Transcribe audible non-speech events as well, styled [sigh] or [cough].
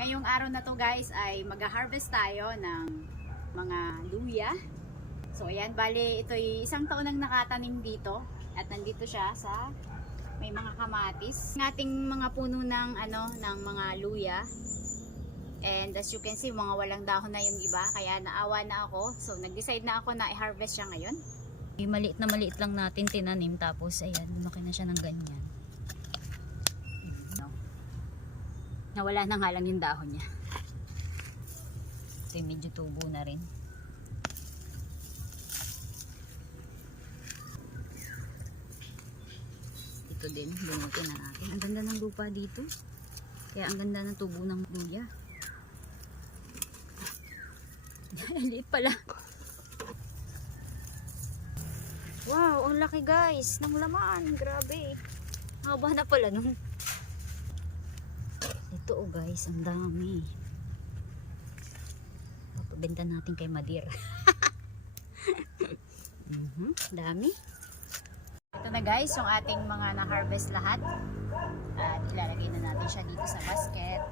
Ngayong araw na to guys ay mag-harvest tayo ng mga luya. So ayan, bali ito isang taon nang nakatanim dito at nandito siya sa may mga kamatis. Ng ating mga puno ng ano ng mga luya. And as you can see, mga walang dahon na yung iba, kaya naawa na ako. So nag-decide na ako na i-harvest siya ngayon. Maliit na maliit lang natin tinanim tapos ayan, lumaki na siya ng ganyan. Nawala na nga lang yung dahon niya. Ito yung medyo tubo na rin. Ito din, bunutin na natin. Ang ganda ng lupa dito. Kaya ang ganda ng tubo ng luya. [laughs] Liit pala. Wow, ang laki guys ng laman. Grabe. Haba na pala nun. Oh guys, ang dami. Papabenta natin kay Madir. [laughs] mhm, dami. Ito na guys, yung ating mga na-harvest lahat. At ilalagay na natin siya dito sa basket.